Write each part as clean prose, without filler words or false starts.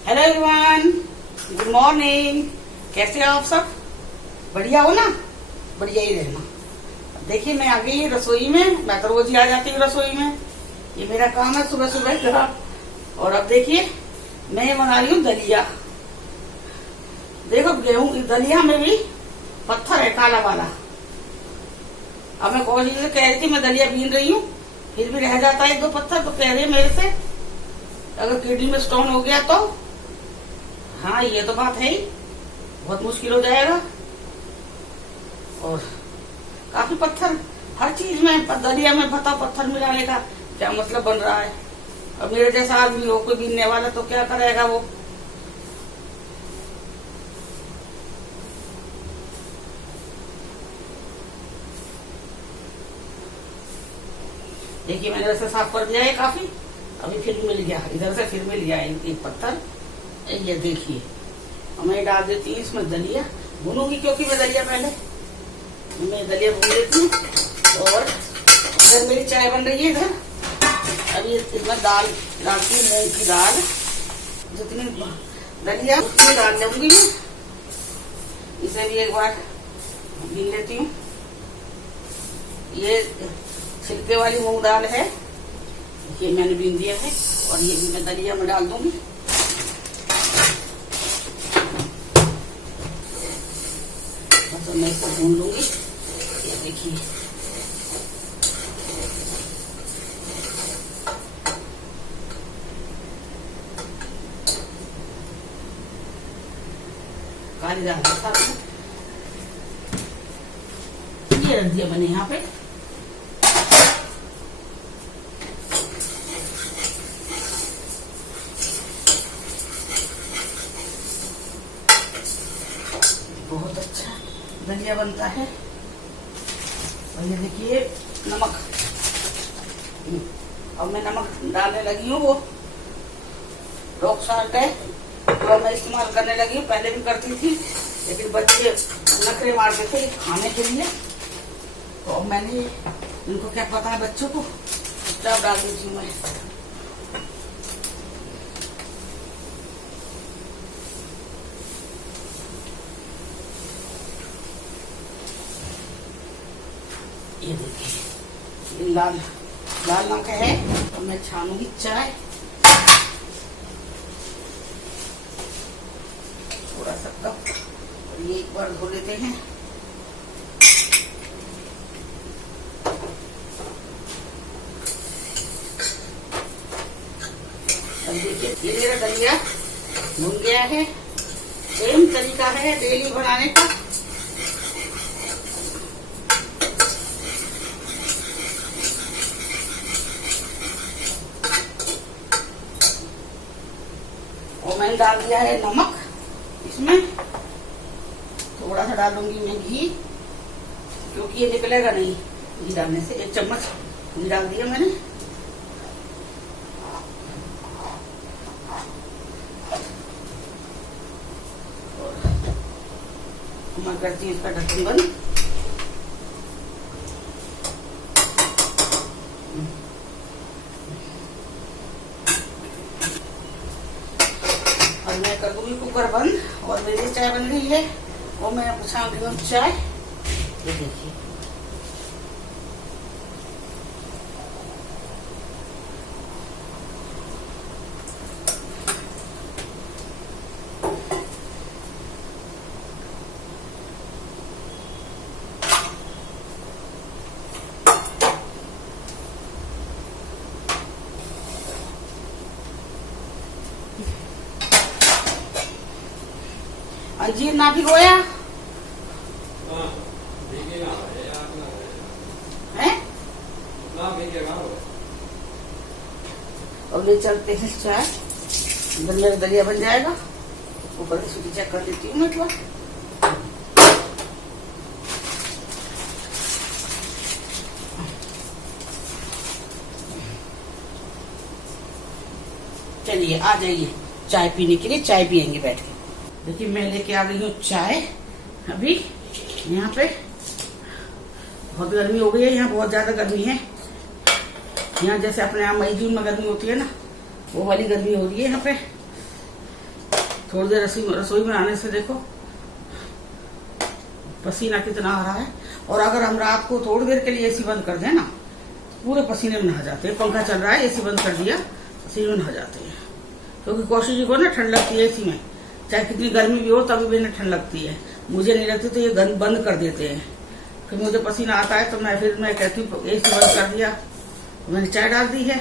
Hello everyone, good morning. कैसे हो आप सब? बढ़िया हो ना? बढ़िया ही रहना। देखिए मैं आ गई रसोई में। मैं तो रोज ही आ जाती हूँ रसोई में, ये मेरा काम है सुबह सुबह का। और अब देखिए मैं बना रही हूँ दलिया। देखो गेहूं दलिया में भी पत्थर है काला वाला। अब मैं कौन से कह रही थी मैं दलिया बीन रही हूँ, फिर भी रह जाता है एक दो पत्थर। तो कह रही है मेरे से अगर किडनी में स्टोन हो गया तो हाँ ये तो बात है ही, बहुत मुश्किल हो जाएगा। और काफी पत्थर हर चीज में, दलिया में बताओ पत्थर मिलाने का क्या मतलब बन रहा है। अब मेरे जैसा आदमी हो कोई बीनने वाला तो क्या करेगा वो। देखिए मैंने वैसे साफ कर दिया है काफी। अभी फिर मिल गया, इधर से फिर मिल गया एक पत्थर। ये देखिए मैं डाल देती हूँ इसमें दलिया। भूनूंगी क्योंकि मैं दलिया पहले मैं दलिया भून लेती हूँ। और इधर मेरी चाय बन रही है इधर। अभी इसमें दाल डालती हूँ, मूंग की दाल। जितनी दलिया उतनी डाल दूंगी मैं। इसे भी एक बार भून लेती हूँ। ये छिलके वाली मूंग दाल है, ये मैंने बीन दिया है। और ये भी मैं दलिया में डाल दूंगी। तो मैं इसको भून लूंगी। ये देखिए काली दाल के साथ ये रख दिया मैंने यहाँ पे। बहुत अच्छा दलिया बनता है। और ये देखिए नमक, अब मैं नमक डालने लगी हूँ। वो रॉक साल्ट है जो मैं इस्तेमाल करने लगी हूँ। पहले भी करती थी लेकिन बच्चे नखरे मारते थे खाने के लिए, तो अब मैंने इनको क्या पता है बच्चों को, तब डाल देती हूँ मैं। ये देखिए ये लाल लाल नमक है। तो मैं छानूंगी चाय। थोड़ा सा कप, और ये एक बार धो लेते हैं। अब देखिए ये मेरा दलिया भुन गया है। सेम तरीका है डेली बनाने का। और मैंने डाल दिया है नमक इसमें। थोड़ा सा डालूंगी मैं घी, क्योंकि ये निकलेगा नहीं घी डालने से। 1 चम्मच घी डाल दिया मैंने। और मैं करती हूँ इसका ढक्कन बंद। और मैं कर दूंगी कुकर बंद। और मेरी चाय बन गई है और मैं छान रही हूँ चाय। ये देखिए अंजीर ना भिगोया है। अब ले चलते हैं चाय। मेरा दलिया बन जाएगा। ऊपर से सूखी चेक कर देती हूँ मैं थोड़ा। चलिए आ जाइए चाय पीने के लिए। चाय पियेंगे बैठ के। देखिए मैं लेके आ गई हूँ चाय। अभी यहाँ पे बहुत गर्मी हो गई है, यहाँ बहुत ज्यादा गर्मी है। यहाँ जैसे अपने यहाँ मई जून में गर्मी होती है ना, वो वाली गर्मी हो रही है यहाँ पे। थोड़ी देर रसोई में आने से देखो पसीना कितना आ रहा है। और अगर हम रात को थोड़ी देर के लिए एसी बंद कर दें ना, पूरे पसीने में नहा जाते हैं। पंखा चल रहा है, एसी बंद कर दिया, पसीने में नहा जाते हैं। क्योंकि कौशिक जी को ना ठंड लगती है एसी में, चाहे कितनी गर्मी भी हो तभी भी इन्हें ठंड लगती है। मुझे नहीं लगती तो ये बंद कर देते हैं। फिर मुझे पसीना आता है तो मैं कहती हूँ एसी बंद कर दिया। मैंने चाय डाल दी है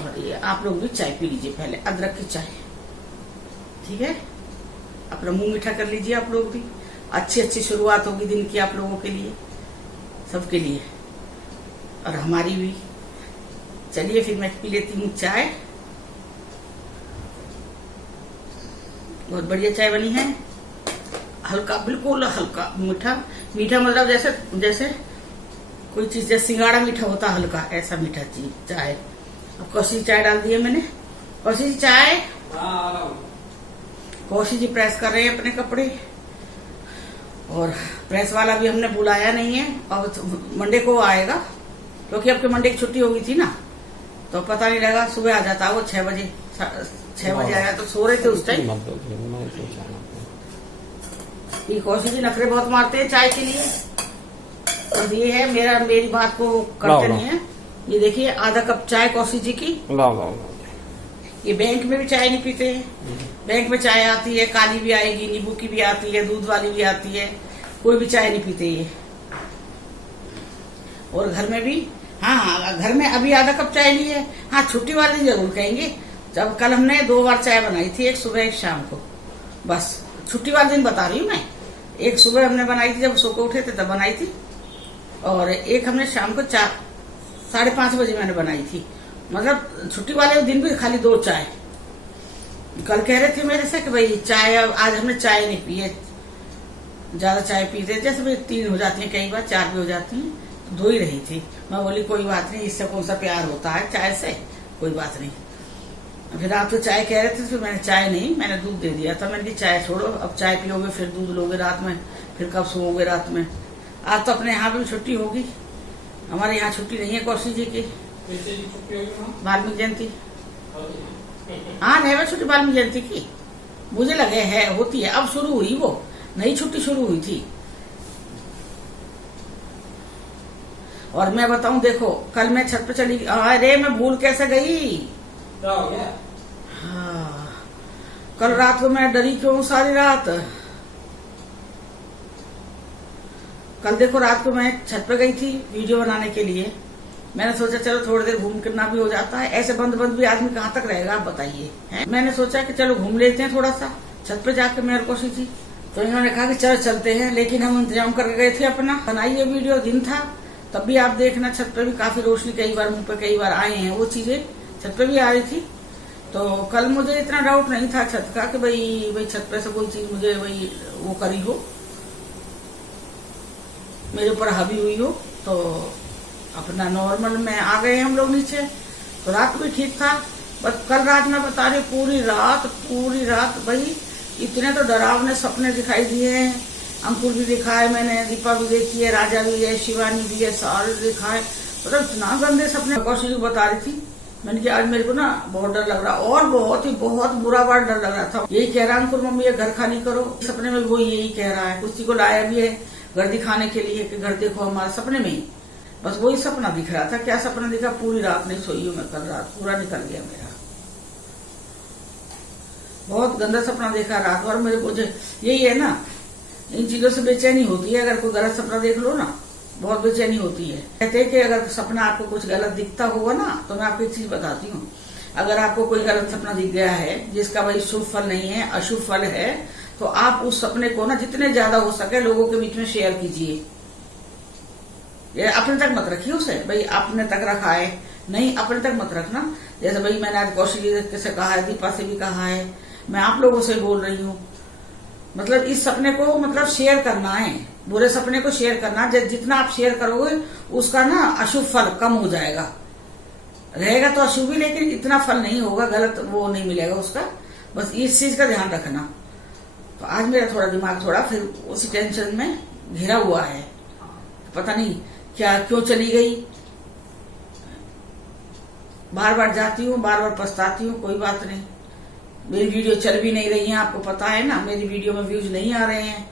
और ये आप लोग भी चाय पी लीजिए, पहले अदरक की चाय, ठीक है। अपना मुंह मीठा कर लीजिए आप लोग भी। अच्छी शुरुआत होगी दिन की आप लोगों के लिए, सबके लिए और हमारी भी। चलिए फिर मैं पी लेती हूँ चाय। बहुत बढ़िया चाय बनी है, हल्का, बिल्कुल हल्का मीठा। मीठा मतलब जैसे कोई चीज जैसे सिंगाड़ा मीठा होता है, हल्का ऐसा मीठा चीज चाय। अब कौशिक चाय डाल दी है मैंने। कौशिक चाय, कौशिक जी प्रेस कर रहे हैं अपने कपड़े, और प्रेस वाला भी हमने बुलाया नहीं है। अब मंडे को आएगा, क्योंकि अब के मंडे की छुट्टी हो गई थी ना, तो पता नहीं लगा। सुबह आ जाता वो 6 बजे, 6 बजे आया तो सो रहे थे उस टाइम। ये कौशिक जी नखरे बहुत मारते हैं चाय के लिए, और ये है मेरी बात को करते नहीं है। ये देखिए आधा कप चाय कौशिक जी की। ये बैंक में भी चाय नहीं पीते हैं। बैंक में चाय आती है, काली भी आएगी, नींबू की भी आती है, दूध वाली भी आती है, कोई भी चाय नहीं पीते ये। और घर में भी, हाँ घर में अभी आधा कप चाय ली है। हाँ छुट्टी वाले दिन जरूर कहेंगे। जब कल हमने 2 बार चाय बनाई थी, एक सुबह एक शाम को, बस छुट्टी वाले दिन बता रही हूँ मैं। एक सुबह हमने बनाई थी जब सो के उठे थे तब बनाई थी, और एक हमने शाम को 4-5:30 बजे मैंने बनाई थी। मतलब छुट्टी वाले दिन भी खाली 2 चाय। कल कह रहे थे मेरे से कि भाई चाय, आज हमने चाय नहीं पी है, ज्यादा चाय पीते जैसे भाई 3 हो जाती है, कई बार 4 भी हो जाती है, तो 2 ही रही थी। मैं बोली कोई बात नहीं, इससे कौन सा प्यार होता है चाय से, कोई बात नहीं। फिर आप तो चाय कह रहे थे, फिर मैंने चाय नहीं, मैंने दूध दे दिया था। मैंने कहा चाय छोड़ो, अब चाय पियोगे फिर दूध लोगे रात में, फिर कब सोओगे रात में। आज तो अपने यहाँ भी छुट्टी होगी, हमारे यहाँ छुट्टी नहीं है कौशिक जी की, वाल्मीकि जयंती। हाँ है छुट्टी वाल्मीकि जयंती की, मुझे लगे है होती है, अब शुरू हुई, वो नई छुट्टी शुरू हुई थी। और मैं बताऊं, देखो कल मैं छत पे चली, अरे मैं भूल कैसे गई। क्या हो गया? हाँ, कल रात को मैं डरी क्यों सारी रात। कल देखो रात को मैं छत पे गई थी वीडियो बनाने के लिए। मैंने सोचा चलो थोड़ी देर घूम करना भी हो जाता है, ऐसे बंद भी आदमी कहाँ तक रहेगा आप बताइए। मैंने सोचा कि चलो घूम लेते हैं थोड़ा सा छत पे जाके मैं और कौशिक जी। तो इन्होंने कहा कि चलो चलते हैं, लेकिन हम इंतजाम करके गए थे अपना। बनाइए वीडियो, दिन था तब भी आप देखना छत पे भी काफी रोशनी, कई बार मुंह पे कई बार आए हैं, वो चीजें छत पे भी आ रही थी। तो कल मुझे इतना डाउट नहीं था छत का कि भाई छत पे से कोई चीज मुझे वही वो करी हो, मेरे ऊपर हावी हुई हो। तो अपना नॉर्मल में आ गए हम लोग नीचे। तो रात भी ठीक था, बस कल रात में बता रही पूरी रात भाई इतने तो डरावने सपने दिखाई दिए हैं। अंकुर भी दिखा है मैंने, दीपा भी देखी है, राजा भी है, शिवानी भी है, सारे दिखा है। मतलब इतना गंदे सपने। कौशिक बता रही थी, मैंने कहा आज मेरे को ना बहुत डर लग रहा, और बहुत बुरा बार डर लग रहा था। यही कह रहा अंकुर मम्मी ये घर खाली करो, सपने में वो यही कह रहा है। किसी को लाया भी है घर दिखाने के लिए कि घर देखो हमारे सपने में ही, बस वही सपना दिख रहा था। क्या सपना दिखा, पूरी रात नहीं सोई हूँ मैं, कल रात पूरा निकल गया मेरा। बहुत गंदा सपना देखा रात भर मेरे को। यही है ना, इन चीजों से बेचैनी होती है। अगर कोई गलत सपना देख लो ना, बहुत बेचैनी होती है। कहते हैं कि अगर सपना आपको कुछ गलत दिखता होगा ना, तो मैं आपको एक चीज बताती हूँ। अगर आपको कोई गलत सपना दिख गया है जिसका भाई शुभ फल नहीं है, अशुभ फल है, तो आप उस सपने को ना जितने ज्यादा हो सके लोगों के बीच में शेयर कीजिए। अपने तक मत रखिए उसे, भाई अपने तक रखा है नहीं, अपने तक मत रखना। जैसे भाई मैंने आज कौशिक से कहा है, दीपा से भी कहा है, मैं आप लोगों से बोल रही हूँ। मतलब इस सपने को मतलब शेयर करना है, बुरे सपने को शेयर करना। जितना आप शेयर करोगे उसका ना अशुभ फल कम हो जाएगा। रहेगा तो अशुभ ही, लेकिन इतना फल नहीं होगा, गलत वो नहीं मिलेगा उसका। बस इस चीज का ध्यान रखना। तो आज मेरा थोड़ा दिमाग थोड़ा फिर उसी टेंशन में घिरा हुआ है, पता नहीं क्या क्यों चली गई। बार बार जाती हूँ, बार बार पछताती हूँ, कोई बात नहीं, मेरी वीडियो चल भी नहीं रही है, आपको पता है ना, मेरी वीडियो में व्यूज नहीं आ रहे हैं।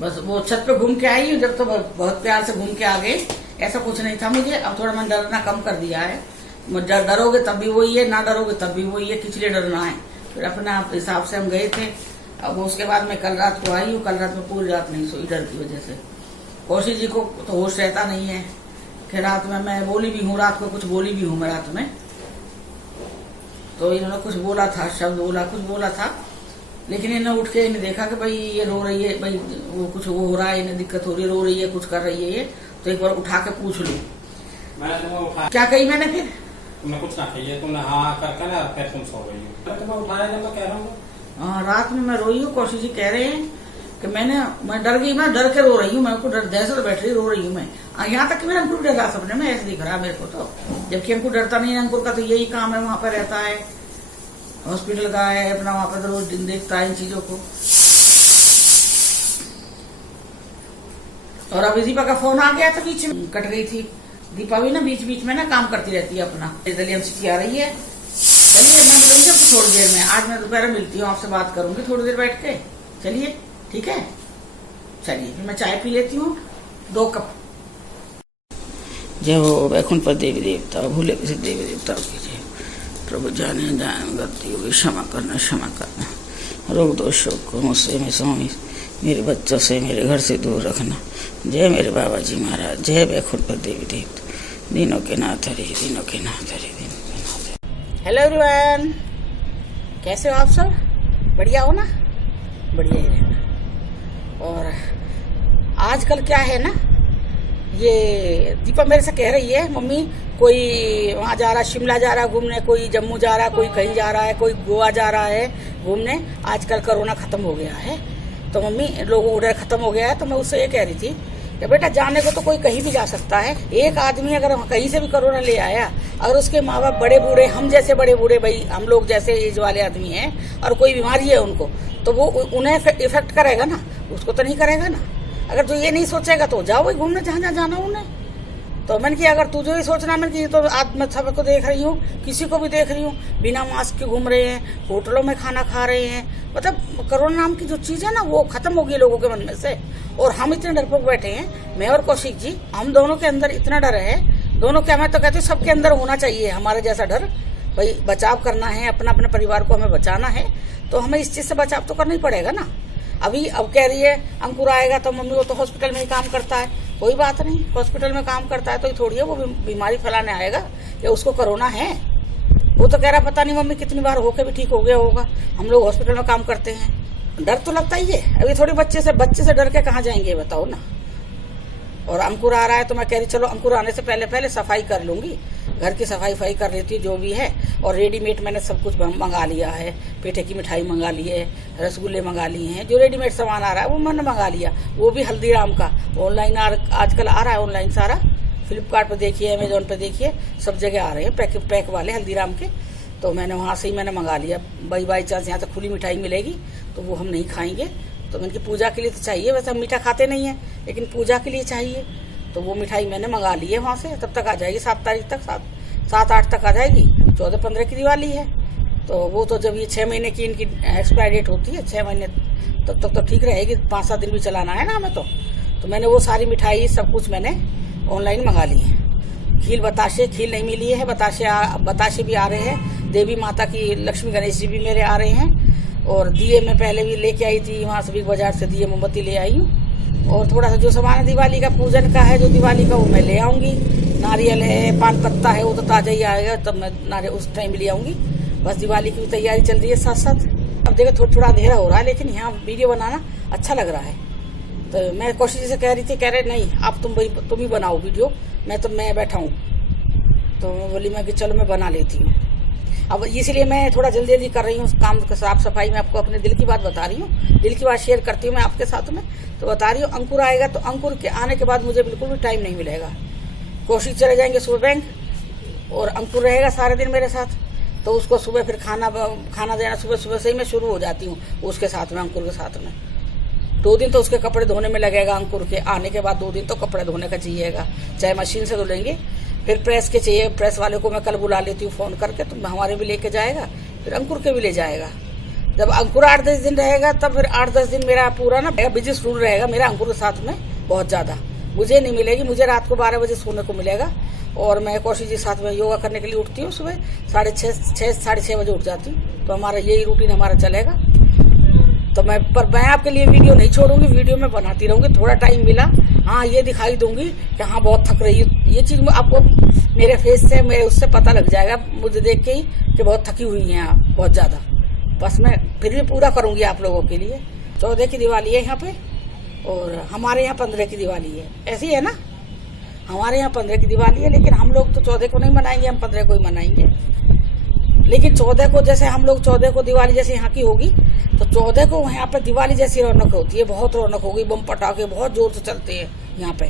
बस वो छत पे घूम के आई हूँ, जब तो बहुत प्यार से घूम के आ गए, ऐसा कुछ नहीं था मुझे। अब थोड़ा मैंने डरना कम कर दिया है। डरोगे तब भी वही है, ना डरोगे तब भी वही है, किस लिए डरना है। फिर अपने हिसाब से हम गए थे। अब उसके बाद मैं कल रात को आई हूँ। कल रात में पूरी रात नहीं सोई डर की वजह से। कौशिक जी को तो होश रहता नहीं है कि रात में मैं बोली भी हूँ, रात को कुछ बोली भी हूँ मैं रात में। तो इन्होंने कुछ बोला था, शब्द बोला, कुछ बोला था, लेकिन इन्होंने उठ के इन्हें देखा कि भाई ये रो रही है, भाई वो कुछ वो हो रहा है, इन्हें दिक्कत हो रही है, रो रही है, कुछ कर रही है ये, तो एक बार उठा के पूछ लूं। क्या कही मैंने? फिर तुमने कुछ ना कही है, तुमने हाँ करके ना फिर तुम सो रही हो। तुम्हें उठाया जब मैं कह रहा हूँ। हाँ, रात में मैं रोई हूँ। कौशिक जी कह रहे हैं कि मैं डर गई, मैं डर के रो रही हूँ, मैं डर दहशत बैठ रही रो रही हूँ मैं। यहाँ तक कि मेरा अंकुर डरा सपने में, ऐसे दिख रहा मेरे को तो, जबकि अंकुर डरता नहीं है। अंकुर का तो यही काम है, वहां पर रहता है, हॉस्पिटल का है अपना, वहां पर रोज दिन देखता है इन चीजों को। और अभी दीपा का फोन आ गया था, बीच में कट गई थी। दीपा भी ना बीच बीच में ना काम करती रहती है अपना। दलिया सीखी आ रही है। चलिए बन रही है थोड़ी देर में। आज मैं दोपहर मिलती हूँ, आपसे बात करूंगी थोड़ी देर बैठ के। चलिए ठीक है, चलिए फिर मैं चाय पी लेती हूँ 2 कप। जय हो वैकुंठ पर देवी देवता, भूले किसी देवी देवता की जय। प्रभु जाने जान गलती होगी, क्षमा करना, क्षमा करना। रोग दोष शोक को मुझसे में स्वामी, मेरे बच्चों से, मेरे घर से दूर रखना। जय मेरे बाबा जी महाराज, जय वैकुंठ पर देवी देवता, दिनों के नाथ हरि, दिनों के नाथ हरि, दिनों के नाथ हरि। हेलो एवरीवन, कैसे हो आप सब? बढ़िया हो ना? बढ़िया ही रहना। और आजकल क्या है ना, ये दीपा मेरे से कह रही है, मम्मी कोई वहाँ जा रहा, शिमला जा रहा घूमने, कोई जम्मू जा रहा, कोई कहीं जा रहा है, कोई गोवा जा रहा है घूमने। आजकल कोरोना खत्म हो गया है तो मम्मी लोगों ऑर्डर खत्म हो गया है। तो मैं उससे ये कह रही थी कि बेटा जाने को तो कोई कहीं भी जा सकता है। एक आदमी अगर कहीं से भी कोरोना ले आया, अगर उसके माँ बाप बड़े बूढ़े, हम जैसे बड़े बूढ़े, भाई हम लोग जैसे एज वाले आदमी हैं, और कोई बीमारी है उनको, तो वो उन्हें इफेक्ट करेगा ना, उसको तो नहीं करेगा ना। अगर तू ये नहीं सोचेगा तो जाओ वही घूमने जहाँ जहाँ जाना उन्हें। तो मैंने कि अगर तुझे भी सोचना, मैंने कि तो आज मैं सबको देख रही हूँ, किसी को भी देख रही हूँ बिना मास्क के घूम रहे हैं, होटलों में खाना खा रहे हैं। मतलब कोरोना नाम की जो चीज है ना, वो खत्म हो गई लोगों के मन में से। और हम इतने डरपोक बैठे हैं, मैं और कौशिक जी, हम दोनों के अंदर इतना डर है दोनों क्या, मैं तो कहती हूँ सबके अंदर होना चाहिए हमारे जैसा डर। भाई बचाव करना है, अपना अपने परिवार को हमें बचाना है, तो हमें इस चीज से बचाव तो करना ही पड़ेगा ना। अभी अब कह रही है अंकुर आएगा तो मम्मी वो तो हॉस्पिटल में ही काम करता है। कोई बात नहीं, हॉस्पिटल में काम करता है तो थोड़ी है वो बीमारी फैलाने आएगा या उसको कोरोना है। वो तो कह रहा पता नहीं मम्मी कितनी बार होके भी ठीक हो गया होगा, हम लोग हॉस्पिटल में काम करते हैं। डर तो लगता ही है। अभी थोड़ी बच्चे से डर के कहाँ जाएंगे बताओ ना। और अंकुर आ रहा है तो मैं कह रही चलो अंकुर आने से पहले सफाई कर लूंगी, घर की सफाई कर लेती हूँ जो भी है। और रेडीमेड मैंने सब कुछ मंगा लिया है, पेठे की मिठाई मंगा ली है, रसगुल्ले मंगा लिए हैं, जो रेडीमेड सामान आ रहा है वो मैंने मंगा लिया। वो भी हल्दीराम का ऑनलाइन आजकल आ रहा है, ऑनलाइन सारा। फ्लिपकार्ट पे देखिए, अमेजोन पे देखिए, सब जगह आ रहे हैं पैक वाले हल्दीराम के। तो मैंने वहाँ से ही मैंने मंगा लिया। बाई चांस यहाँ तक खुली मिठाई मिलेगी तो वो हम नहीं खाएंगे। तो मैंने पूजा के लिए तो चाहिए, वैसे हम मीठा खाते नहीं है लेकिन पूजा के लिए चाहिए, तो वो मिठाई मैंने मंगा ली है वहाँ से। तब तक आ जाएगी 7 तारीख तक, 7-8 तक आ जाएगी। 14-15 की दिवाली है, तो वो तो जब ये 6 महीने की इनकी एक्सपायरी डेट होती है, 6 महीने तब तक तो ठीक रहेगी। 5-7 दिन भी चलाना है ना हमें तो मैंने वो सारी मिठाई सब कुछ मैंने ऑनलाइन मंगा ली है। खील नहीं मिली है, बताशे भी आ रहे हैं। देवी माता की, लक्ष्मी गणेश जी भी मेरे आ रहे हैं। और दिए मैं पहले भी लेके आई थी वहाँ से, बिग बाजार से दिए मोमबत्ती ले आई हूँ। और थोड़ा सा जो सामान दिवाली का पूजन का है, जो दिवाली का, वो मैं ले आऊंगी। नारियल है, पान पत्ता है, वो तो ताजा ही आएगा, तब मैं नारियल उस टाइम ले आऊंगी। बस दिवाली की तैयारी चल रही है साथ साथ। अब देखो थोड़ा अंधेरा हो रहा है, लेकिन यहाँ वीडियो बनाना अच्छा लग रहा है। तो मैं कौशिक जी से कह रही थी, कह रहे नहीं आप तुम ही बनाओ वीडियो, मैं बैठा हूँ। तो मैं बोली मैं कि चलो मैं बना लेती हूँ। अब इसलिए मैं थोड़ा जल्दी कर रही हूँ काम, साफ सफाई में आपको अपने दिल की बात बता रही हूँ, दिल की बात शेयर करती हूँ मैं आपके साथ में। तो बता रही हूँ अंकुर आएगा तो अंकुर के आने के बाद मुझे बिल्कुल भी टाइम नहीं मिलेगा। कौशिक चले जाएंगे सुबह बैंक, और अंकुर रहेगा सारे दिन मेरे साथ। तो उसको सुबह फिर खाना देना सुबह से ही मैं शुरू हो जाती हूँ उसके साथ में, अंकुर के साथ में। 2 दिन तो उसके कपड़े धोने में लगेगा। अंकुर के आने के बाद 2 दिन तो कपड़े धोने का चाहिएगा, चाहे मशीन से धुलेंगे। फिर प्रेस के चाहिए, प्रेस वाले को मैं कल बुला लेती हूँ फोन करके, तो हमारे भी लेके जाएगा। फिर अंकुर के भी ले जाएगा। जब अंकुर 8-10 दिन रहेगा तब फिर 8-10 दिन मेरा पूरा ना बिजी शेड्यूल रहेगा मेरा अंकुर के साथ में बहुत ज्यादा। मुझे नहीं मिलेगी, मुझे रात को 12 बजे सोने को मिलेगा और मैं कौशिक जी साथ में योगा करने के लिए उठती हूँ सुबह 6:30 साढ़े 6 बजे उठ जाती हूँ। तो हमारा यही रूटीन हमारा चलेगा। तो मैं आपके लिए वीडियो नहीं छोड़ूंगी, वीडियो में बनाती रहूंगी। थोड़ा टाइम मिला हाँ ये दिखाई दूंगी कि हाँ बहुत थक रही हूँ। ये चीज आपको मेरे फेस से मेरे उससे पता लग जाएगा मुझे देख के ही कि बहुत थकी हुई हैं आप बहुत ज्यादा। बस मैं फिर भी पूरा करूंगी आप लोगों के लिए। 14 की दिवाली है यहाँ पे और हमारे यहाँ 15 की दिवाली है। ऐसी है ना, हमारे यहाँ 15 की दिवाली है लेकिन हम लोग तो 14 को नहीं मनाएंगे, हम 15 को ही मनाएंगे। लेकिन 14 को जैसे हम लोग 14 को दिवाली जैसे यहाँ की होगी तो 14 को यहाँ पे दिवाली जैसी रौनक होती है, बहुत रौनक होगी, बम पटाखे बहुत जोर से चलते हैं यहाँ पे।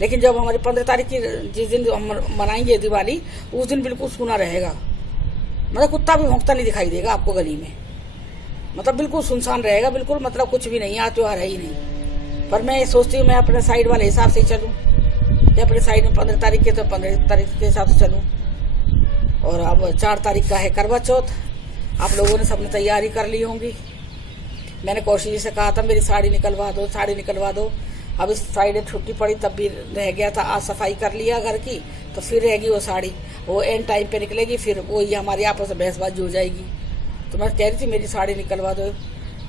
लेकिन जब हमारी 15 तारीख की जिस दिन हम मनाएंगे दिवाली उस दिन बिल्कुल सूना रहेगा। मतलब कुत्ता भी भौंकता नहीं दिखाई देगा आपको गली में, मतलब बिल्कुल सुनसान रहेगा, बिल्कुल मतलब कुछ भी नहीं, आज त्योहार है ही नहीं। पर मैं सोचती हूँ मैं अपने साइड वाले हिसाब से ही चलूँ, अपने साइड में 15 तारीख के तो 15 तारीख के हिसाब से चलूँ। और अब 4 तारीख का है करवा चौथ, आप लोगों ने सबने तैयारी कर ली होंगी। मैंने कौशिक जी से कहा था मेरी साड़ी निकलवा दो, साड़ी निकलवा दो। अब इस फ्राइडे छुट्टी पड़ी तब भी रह गया था, आज सफाई कर लिया घर की तो फिर रहेगी वो साड़ी, वो एंड टाइम पे निकलेगी, फिर वो ये हमारी आपस में बहसबाजी हो जाएगी। तो मैं कह रही थी मेरी साड़ी निकलवा दो।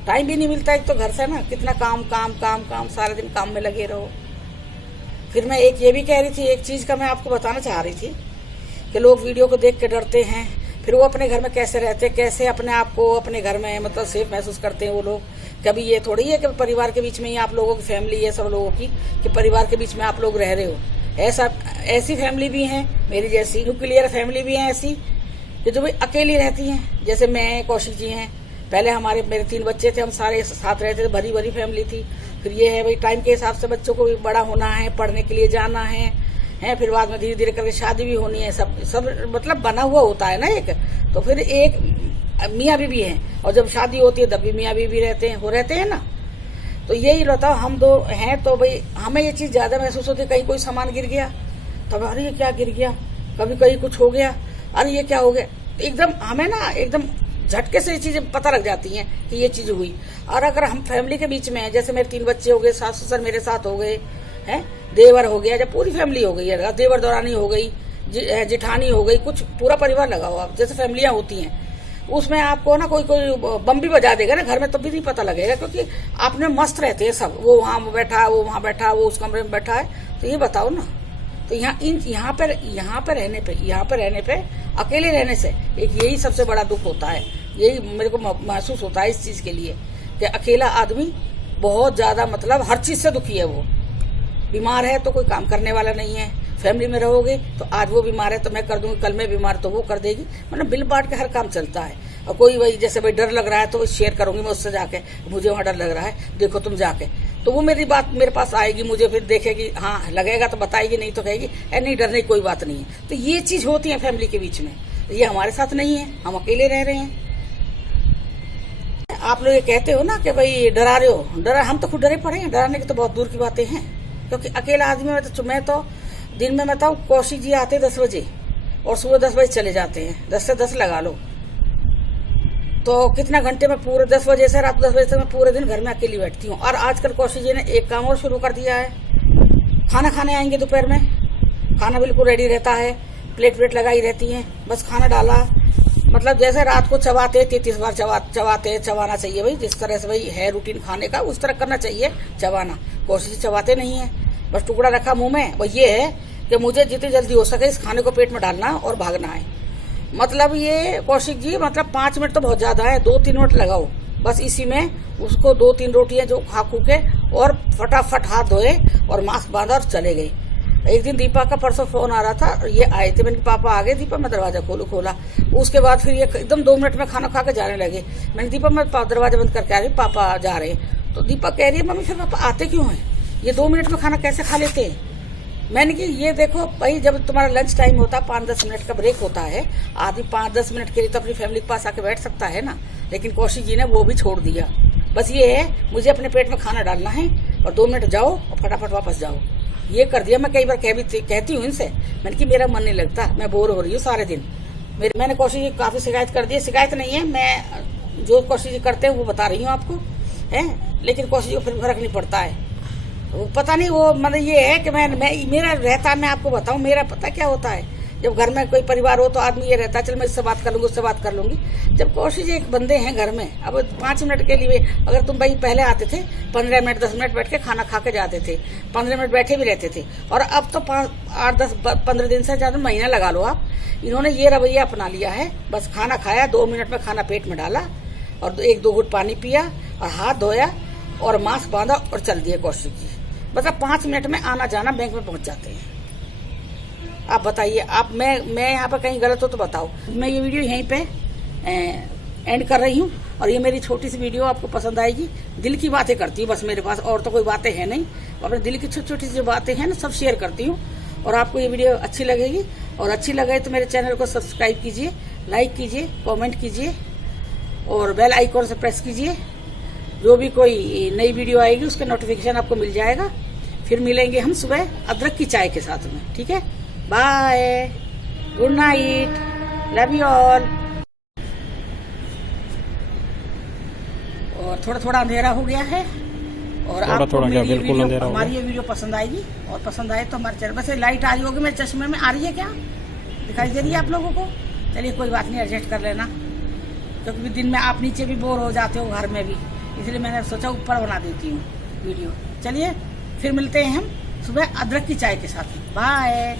टाइम भी नहीं मिलता एक तो घर से ना, कितना काम काम काम काम, सारा दिन काम में लगे रहो। फिर मैं एक ये भी कह रही थी, एक चीज का मैं आपको बताना चाह रही थी कि लोग वीडियो को देख के डरते हैं, फिर वो अपने घर में कैसे रहते हैं, कैसे अपने आप को अपने घर में मतलब सेफ महसूस करते हैं वो लोग। कभी ये थोड़ी है कि परिवार के बीच में ही आप लोगों की फैमिली है सब लोगों की, कि परिवार के बीच में आप लोग रह रहे हो। ऐसी फैमिली भी है मेरी जैसी, न्यूक्लियर फैमिली भी है ऐसी कि जो भी अकेली रहती हैं, जैसे मैं कौशिक जी हैं। पहले मेरे 3 बच्चे थे, हम सारे साथ रहते थे, भरी भरी फैमिली थी। फिर ये है भाई टाइम के हिसाब से बच्चों को भी बड़ा होना है, पढ़ने के लिए जाना है, फिर बाद में धीरे धीरे करके शादी भी होनी है, सब मतलब बना हुआ होता है ना एक। तो फिर एक मियाँ बीवी है और जब शादी होती है तब भी मियाँ बीवी रहते हैं ना। तो यही रहता, हम 2 हैं तो भाई हमें ये चीज ज्यादा महसूस होती है। कहीं कोई सामान गिर गया तब अरे ये क्या गिर गया, कभी कहीं कुछ हो गया अरे ये क्या हो गया, एकदम हमें ना एकदम झटके से ये चीजें पता लग जाती हैं कि ये चीज हुई। और अगर हम फैमिली के बीच में है, जैसे मेरे 3 बच्चे हो गए, सास ससुर मेरे साथ हो गए हैं, देवर हो गया, जब पूरी फैमिली हो गई है, देवर दौरानी हो गई, जिठानी हो गई, कुछ पूरा परिवार लगा हुआ, जैसे फैमिलियां होती हैं, उसमें आपको ना कोई बम भी बजा देगा ना घर में, तब भी नहीं पता लगेगा क्योंकि आपने मस्त रहते हैं सब। वो वहां बैठा, वो वहां बैठा, वो उस कमरे में बैठा है। तो ये बताओ ना, तो यहाँ पे रहने पे अकेले रहने से एक यही सबसे बड़ा दुख होता है। यही मेरे को महसूस होता है इस चीज के लिए कि अकेला आदमी बहुत ज्यादा मतलब हर चीज से दुखी है। वो बीमार है तो कोई काम करने वाला नहीं है, फैमिली में रहोगे तो आज वो बीमार है तो मैं कर दूंगी, कल मैं बीमार तो वो कर देगी, मतलब बिल बांट के हर काम चलता है। और कोई वही जैसे भाई डर लग रहा है तो शेयर करूंगी मैं उससे जाके, मुझे वहां डर लग रहा है देखो तुम जाके, तो वो मेरी बात मेरे पास आएगी, मुझे फिर देखेगी, हाँ लगेगा तो बताएगी, नहीं तो कहेगी नहीं डरने की कोई बात नहीं है। तो ये चीज होती है फैमिली के बीच में, ये हमारे साथ नहीं है, हम अकेले रह रहे हैं। आप लोग ये कहते हो ना कि भाई डरा रहे हो, हम तो खुद डरे पड़े हैं, डराने की तो बहुत दूर की बातें हैं। क्योंकि अकेला आदमी मैं तो दिन में बताऊं, कौशिक जी आते 10 बजे और सुबह 10 बजे चले जाते हैं, 10 से 10 लगा लो तो कितना घंटे में पूरे 10 बजे से रात 10 बजे तक मैं पूरे दिन घर में अकेली बैठती हूँ। और आजकल कौशिक जी ने एक काम और शुरू कर दिया है, खाना खाने आएंगे दोपहर में, खाना बिल्कुल रेडी रहता है, प्लेट लगाई रहती है, बस खाना डाला, मतलब जैसे रात को चबाते 33 बार चबाना चाहिए भाई, जिस तरह से भाई है रूटीन खाने का उस तरह करना चाहिए चबाना। कौशिक चबाते नहीं है, बस टुकड़ा रखा मुंह में, वो ये है कि मुझे जितनी जल्दी हो सके इस खाने को पेट में डालना और भागना है। मतलब ये कौशिक जी मतलब 5 मिनट तो बहुत ज्यादा है, 2-3 मिनट लगाओ बस इसी में, उसको 2-3 रोटियां जो खा खू के और फटाफट हाथ धोए और मास्क बांधा और चले गए। एक दिन दीपा का परसों फोन आ रहा था, ये आए थे, मैंने पापा आ गए, दीपा मैं दरवाजा खोला। उसके बाद फिर ये एकदम 2 मिनट में खाना खा के जाने लगे। मैंने दीपा मैं दरवाजा बंद करके आ रही, पापा जा रहे हैं। तो दीपा कह रही है मम्मी फिर पापा आते क्यों हैं, ये 2 मिनट में खाना कैसे खा लेते हैं। मैंने कि ये देखो भाई, जब तुम्हारा लंच टाइम होता है 5-10 मिनट का ब्रेक होता है, आदमी 5-10 मिनट के लिए तो अपनी फैमिली के पास आके बैठ सकता है ना, लेकिन कौशिक जी ने वो भी छोड़ दिया। बस ये है मुझे अपने पेट में खाना डालना है और 2 मिनट जाओ और फटाफट वापस जाओ, ये कर दिया। मैं कई बार कहती हूँ इनसे, मैंने कि मेरा मन नहीं लगता, मैं बोर हो रही हूँ सारे दिन, मैंने कोशिश की, काफी शिकायत कर दी है। शिकायत नहीं है, मैं जो कोशिश करते हैं वो बता रही हूँ आपको, है। लेकिन कोशिश को फिर फर्क नहीं पड़ता है। वो पता नहीं, वो मतलब ये है कि मैं मेरा रहता, मैं आपको बताऊं, मेरा पता क्या होता है, जब घर में कोई परिवार हो तो आदमी ये रहता है, चल मैं इससे बात कर लूंगी, उससे बात कर लूंगी। जब कोशिश एक बंदे हैं घर में, अब 5 मिनट के लिए, अगर तुम भाई पहले आते थे 15 मिनट 10 मिनट बैठ के खाना खा के जाते थे, 15 मिनट बैठे भी रहते थे, और अब तो 8 10 15 दिन से ज्यादा महीना लगा लो आप, इन्होंने ये रवैया अपना लिया है। बस खाना खाया, 2 मिनट में खाना पेट में डाला और 1-2 घूंट पानी पिया और हाथ धोया और मास्क बांधा और चल दिए कौशिक जी। मतलब 5 मिनट में आना जाना बैंक में पहुंच जाते हैं। आप बताइए, आप मैं यहाँ पर कहीं गलत हो तो बताओ। मैं ये वीडियो यहीं पे एंड कर रही हूँ, और ये मेरी छोटी सी वीडियो आपको पसंद आएगी। दिल की बातें करती हूँ बस, मेरे पास और तो कोई बातें है नहीं, अपने दिल की छोटी छोटी सी जो बातें हैं ना सब शेयर करती हूँ। और आपको ये वीडियो अच्छी लगेगी, और अच्छी लगे तो मेरे चैनल को सब्सक्राइब कीजिए, लाइक कीजिए, कॉमेंट कीजिए और बेल आइकॉन से प्रेस कीजिए। जो भी कोई नई वीडियो आएगी उसका नोटिफिकेशन आपको मिल जाएगा। फिर मिलेंगे हम सुबह अदरक की चाय के साथ में, ठीक है। Bye, good night, love you all. और थोड़ा थोड़ा अंधेरा हो गया है, और आपको हमारी ये वीडियो पसंद आएगी, और पसंद आए तो हमारे चैनल, वैसे लाइट आ रही होगी मेरे चश्मे में, आ रही है क्या, दिखाई दे रही है आप लोगों को? चलिए कोई बात नहीं, एडजस्ट कर लेना, क्योंकि दिन में आप नीचे भी बोर हो जाते हो, घर में भी, इसलिए मैंने सोचा ऊपर बना देती हूँ वीडियो। चलिए फिर मिलते हैं हम सुबह अदरक की चाय के साथ। बाय।